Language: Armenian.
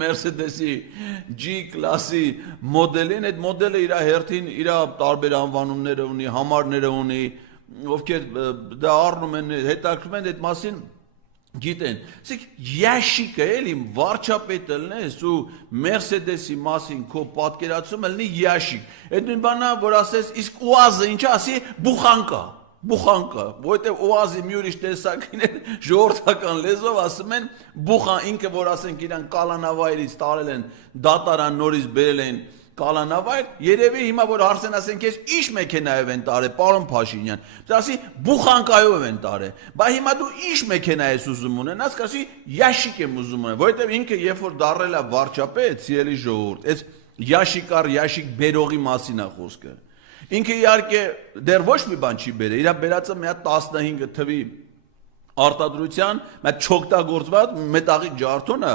Mercedes-ի G-class-ի մոդելին, այդ մոդելը իր հերթին իր տարբեր անվանումները ունի, համարները ունի, ովքեր դա առնում են, հետաքրքրում են այդ մասին գիտեն։ Իսկ ящիկը էլի վարչապետը լնես ու Mercedes-ի մասին քո պատկերացումը լինի ящик։ Այդ նույն բանա, որ ասես, իսկ ՈՒԱԶ-ը ինչ ասի, բուխանկա, որտեղ ՈՒԱԶ-ի մի ուրիշ տեսակին ժողովրդական լեզվով ասում են բուխան, ինքը որ ասենք իրան կալանավայրից տարել են դատարան նորից բերել են կալանավայր, երևի հիմա որ հարցեն ասեն քեզ ի՞նչ մեքենայով են տարել, պարոն Փաշինյան, ասի բուխանկայով են տարել, բայց հիմա դու ի՞նչ մեքենա ես ուզում ունենաս, ասի ящик եմ ուզում ունենալ, որովհետև ինքը երբ որ դառել է վարչապետ, սիրելի ժողովուրդ, այս ящик առ ящик բերողի մասին է խոսքը։ Ինքը իհարկե դեռ ոչ մի բան չի բերել, իր բերածը մի հատ 15 թվի արտադրության, մի հատ չօգտագործված մետաղիկ ջարդոն է,